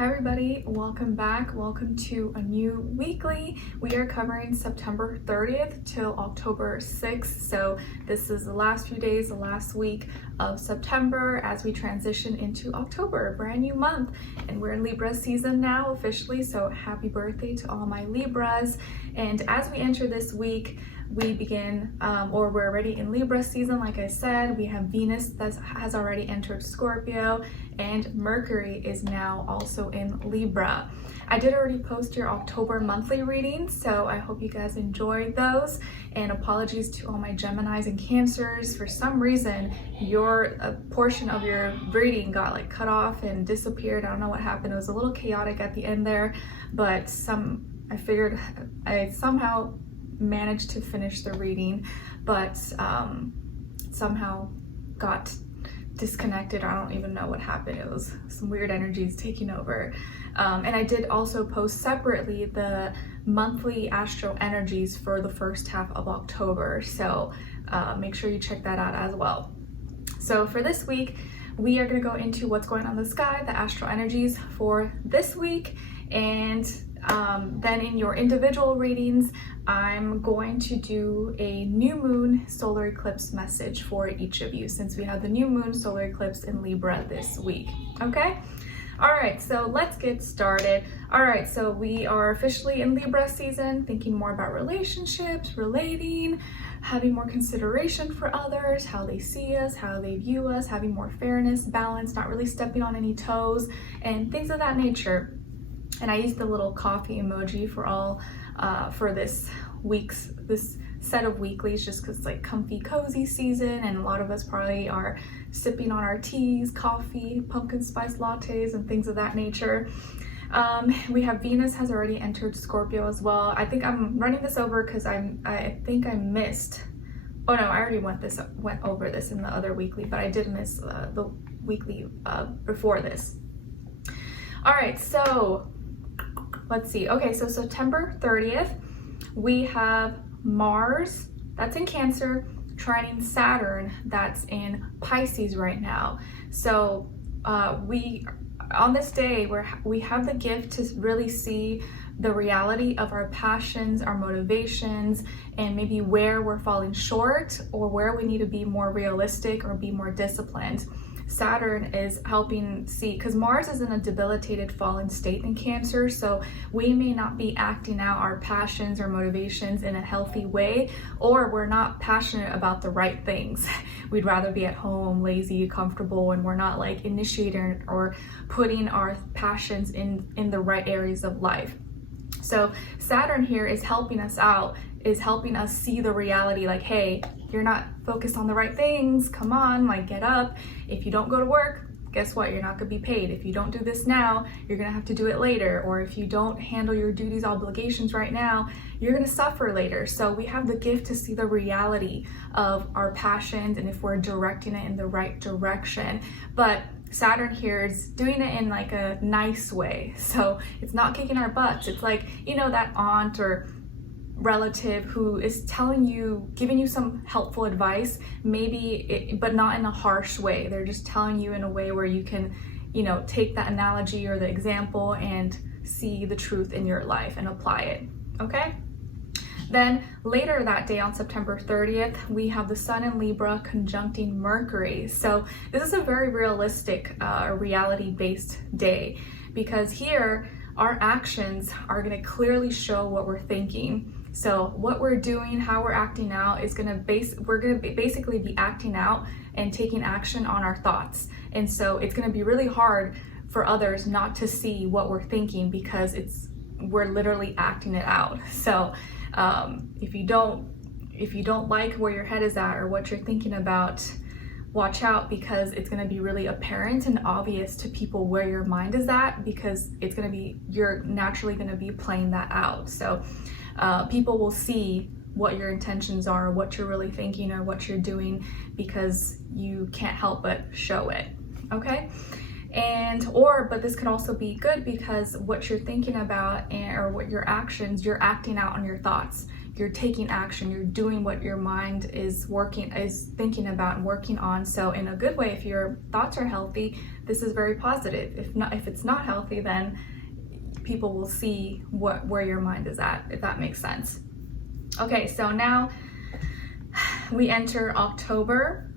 Hi everybody, welcome back. Welcome to a new weekly. We are covering September 30th till October 6th. So this is the last few days, the last week of September as we transition into October, a brand new month. And we're in Libra season now officially, so happy birthday to all my Libras. And as we enter this week, we begin, or we're already in Libra season, like I said. We have Venus that has already entered Scorpio, and Mercury is now also in Libra. I did already post your October monthly readings, so I hope you guys enjoyed those. And apologies to all my Geminis and Cancers. For some reason, a portion of your reading got cut off and disappeared. I don't know what happened. It was a little chaotic at the end there, but I figured I somehow managed to finish the reading, but somehow got disconnected. I don't even know what happened. It was some weird energies taking over. And I did also post separately the monthly astro energies for the first half of October, so make sure you check that out as well. So for this week, we are going to go into what's going on in the sky, the astro energies for this week, and then in your individual readings, I'm going to do a new moon solar eclipse message for each of you, since we have the new moon solar eclipse in Libra this week. Okay? All right, so let's get started. All right, so we are officially in Libra season, thinking more about relationships, relating, having more consideration for others, how they see us, how they view us, having more fairness, balance, not really stepping on any toes, and things of that nature. And I used the little coffee emoji for all for this set of weeklies, just because it's like comfy, cozy season, and a lot of us probably are sipping on our teas, coffee, pumpkin spice lattes, and things of that nature. We have Venus has already entered Scorpio as well. I think I'm running this over because I think I missed. Oh no, I already went over this in the other weekly, but I did miss the weekly before this. All right, so let's see. Okay, so September 30th, we have Mars, that's in Cancer, trining Saturn, that's in Pisces right now. So on this day, we have the gift to really see the reality of our passions, our motivations, and maybe where we're falling short or where we need to be more realistic or be more disciplined. Saturn is helping see, because Mars is in a debilitated fallen state in Cancer, so we may not be acting out our passions or motivations in a healthy way, or we're not passionate about the right things. We'd rather be at home, lazy, comfortable, and we're not initiating or putting our passions in the right areas of life. So Saturn here is helping us out, is helping us see the reality, hey, you're not focused on the right things, come on, get up. If you don't go to work, guess what? You're not gonna be paid. If you don't do this now, you're gonna have to do it later. Or if you don't handle your duties, obligations right now, you're gonna suffer later. So we have the gift to see the reality of our passions and if we're directing it in the right direction. But Saturn here is doing it in a nice way. So it's not kicking our butts. It's that aunt or relative who is giving you some helpful advice, but not in a harsh way. They're just telling you in a way where you can, take that analogy or the example and see the truth in your life and apply it, okay? Then later that day on September 30th, we have the Sun in Libra conjuncting Mercury. So this is a very realistic, reality-based day, because here our actions are going to clearly show what we're thinking. So what we're doing, how we're acting out is we're going to basically be acting out and taking action on our thoughts. And so it's going to be really hard for others not to see what we're thinking, because we're literally acting it out. So if you don't like where your head is at or what you're thinking about, watch out, because it's going to be really apparent and obvious to people where your mind is at, because you're naturally going to be playing that out. So people will see what your intentions are, what you're really thinking, or what you're doing, because you can't help but show it. Okay? But this could also be good because what you're thinking about or what your actions, you're acting out on your thoughts. You're taking action, you're doing what your mind is thinking about and working on. So in a good way, if your thoughts are healthy, this is very positive. If it's not healthy, then people will see where your mind is at, if that makes sense. Okay, so now we enter October,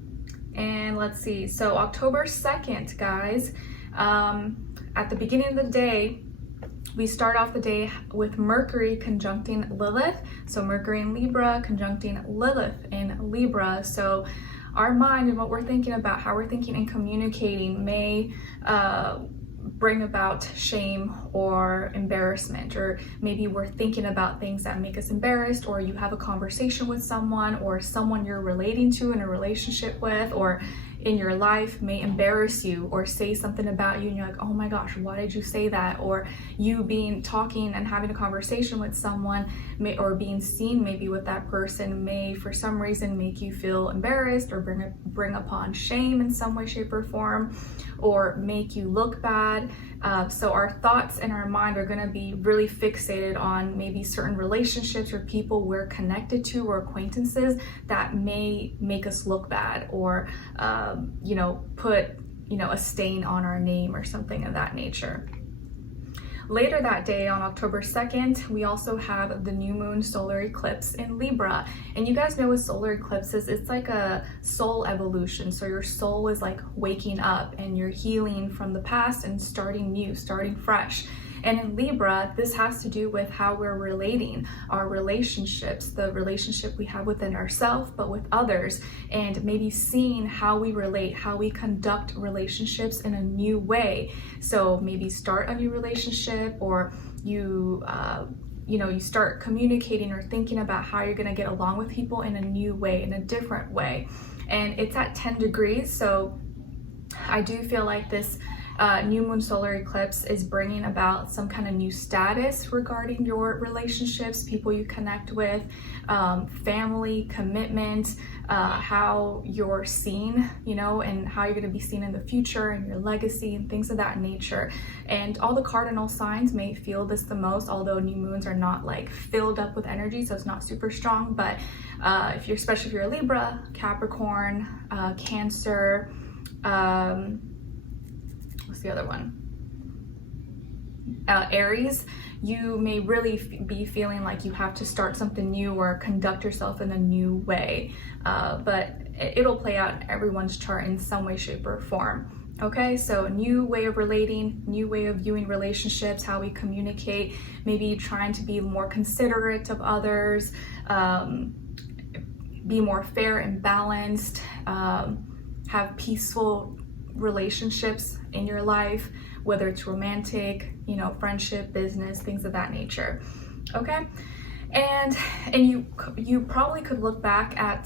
and let's see. So October 2nd, guys, at the beginning of the day, we start off the day with Mercury conjuncting Lilith. So Mercury in Libra conjuncting Lilith in Libra. So our mind and what we're thinking about, how we're thinking and communicating may bring about shame or embarrassment, or maybe we're thinking about things that make us embarrassed, or you have a conversation with someone or someone you're relating to in a relationship with or in your life may embarrass you or say something about you and you're like, oh my gosh, why did you say that? Or you talking and having a conversation with someone or being seen maybe with that person may for some reason make you feel embarrassed or bring upon shame in some way, shape, or form, or make you look bad. So our thoughts and our mind are going to be really fixated on maybe certain relationships or people we're connected to or acquaintances that may make us look bad or put a stain on our name or something of that nature. Later that day on October 2nd, we also have the new moon solar eclipse in Libra. And you guys know with solar eclipses, it's like a soul evolution. So your soul is like waking up and you're healing from the past and starting new, starting fresh. And in Libra, this has to do with how we're relating, our relationships, the relationship we have within ourselves, but with others, and maybe seeing how we relate, how we conduct relationships in a new way. So maybe start a new relationship, or you start communicating or thinking about how you're going to get along with people in a new way, in a different way. And it's at 10 degrees. So I do feel like this new moon solar eclipse is bringing about some kind of new status regarding your relationships, people you connect with, family, commitment, how you're seen, and how you're going to be seen in the future, and your legacy and things of that nature. And all the cardinal signs may feel this the most, although new moons are not like filled up with energy, so it's not super strong. But especially if you're a Libra, Capricorn, Cancer, what's the other one? Aries, you may really be feeling like you have to start something new or conduct yourself in a new way. But it'll play out in everyone's chart in some way, shape, or form. Okay, so new way of relating, new way of viewing relationships, how we communicate, maybe trying to be more considerate of others, be more fair and balanced, have peaceful relationships in your life, whether it's romantic, friendship, business, things of that nature. Okay, and you probably could look back at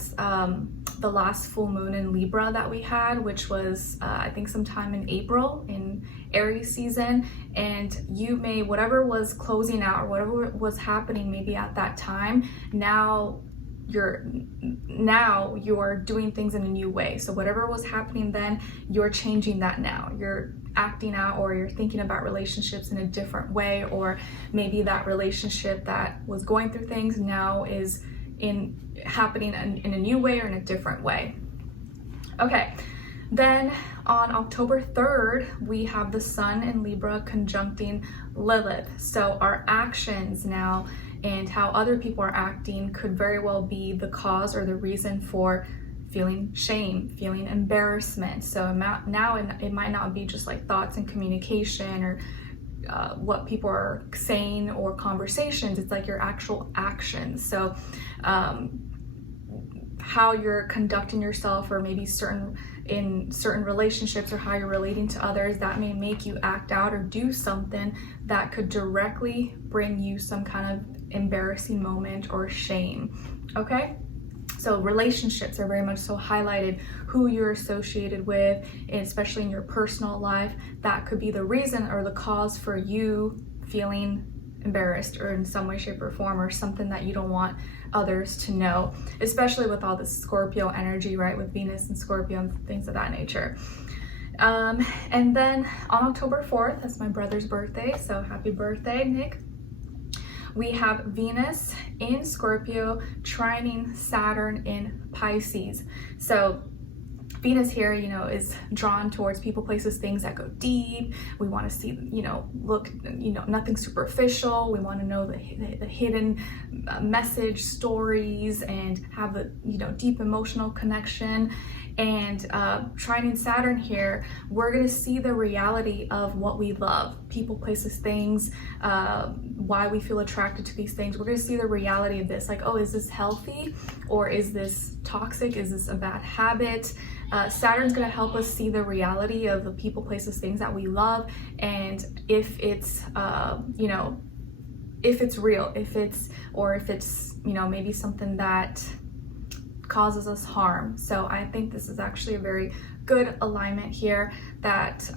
the last full moon in Libra that we had, which was I think sometime in April in Aries season, and you may, whatever was closing out or whatever was happening maybe at that time, now you're doing things in a new way. So whatever was happening then, you're changing that now. You're acting out, or you're thinking about relationships in a different way, or maybe that relationship that was going through things now is happening in a new way or in a different way. Okay, then on October 3rd, we have the sun in Libra conjuncting Lilith. So our actions now and how other people are acting could very well be the cause or the reason for feeling shame, feeling embarrassment. So now it might not be just like thoughts and communication or what people are saying or conversations. It's like your actual actions. So how you're conducting yourself, or maybe in certain relationships, or how you're relating to others, that may make you act out or do something that could directly bring you some kind of embarrassing moment or shame. Okay, so relationships are very much so highlighted, who you're associated with, and especially in your personal life, that could be the reason or the cause for you feeling embarrassed or in some way, shape, or form, or something that you don't want others to know, especially with all this Scorpio energy, right, with Venus and Scorpio and things of that nature. And then on October 4th, that's my brother's birthday, so happy birthday, Nick. We have Venus in Scorpio trining Saturn in Pisces. So Venus here, you know, is drawn towards people, places, things that go deep. We want to see, you know, look, you know, nothing superficial. We want to know the hidden message, stories, and have a, you know, deep emotional connection. And trining Saturn here, we're going to see the reality of what we love, people, places, things, why we feel attracted to these things. We're going to see the reality of this, like, oh, is this healthy, or is this toxic? Is this a bad habit? Saturn's going to help us see the reality of the people, places, things that we love, and if it's you know, if it's real, if it's you know, maybe something that causes us harm. So I think this is actually a very good alignment here that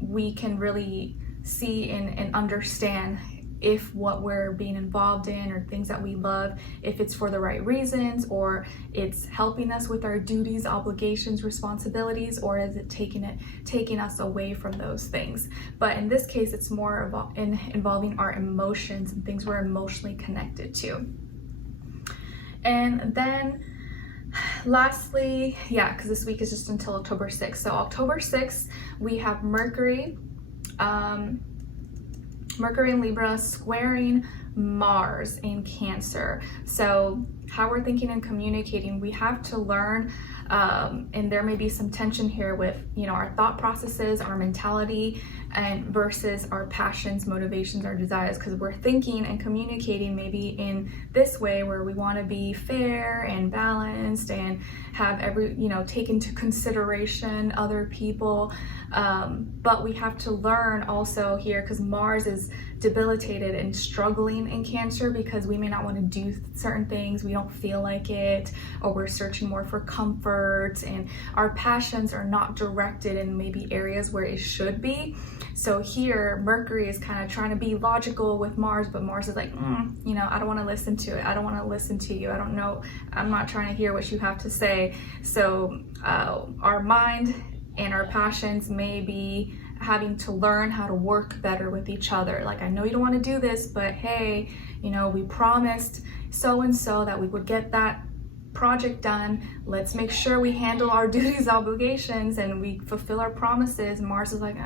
we can really see and understand if what we're being involved in or things that we love, if it's for the right reasons, or it's helping us with our duties, obligations, responsibilities, or is it taking us away from those things. But in this case, it's more involving our emotions and things we're emotionally connected to. And then lastly, yeah, because this week is just until October 6th. So October 6th, we have Mercury in Libra squaring Mars in Cancer. So how we're thinking and communicating, we have to learn, and there may be some tension here with, you know, our thought processes, our mentality, and versus our passions, motivations, our desires, because we're thinking and communicating maybe in this way where we want to be fair and balanced and have you know, take into consideration other people, but we have to learn also here, because Mars is debilitated and struggling in Cancer, because we may not want to do certain things, we don't feel like it, or we're searching more for comfort, and our passions are not directed in maybe areas where it should be. So here Mercury is kind of trying to be logical with Mars, but Mars is like, you know, I don't want to listen to it, I don't want to listen to you, I don't know, I'm not trying to hear what you have to say. So our mind and our passions may be having to learn how to work better with each other. Like, I know you don't want to do this, but hey, you know, we promised so and so that we would get that project done. Let's make sure we handle our duties, obligations, and we fulfill our promises. And Mars is like,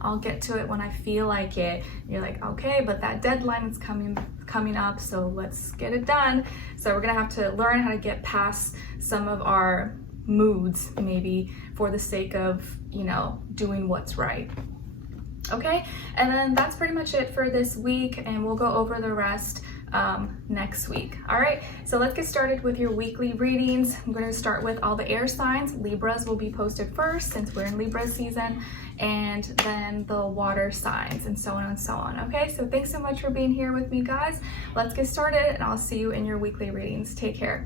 I'll get to it when I feel like it. And you're like, okay, but that deadline is coming up, so let's get it done. So we're gonna have to learn how to get past some of our moods, maybe for the sake of, you know, doing what's right. Okay, and then that's pretty much it for this week, and we'll go over the rest next week. All right, so let's get started with your weekly readings. I'm going to start with all the air signs. Libras will be posted first, since we're in Libra season, and then the water signs, and so on and so on. Okay, so thanks so much for being here with me, guys. Let's get started, and I'll see you in your weekly readings. Take care.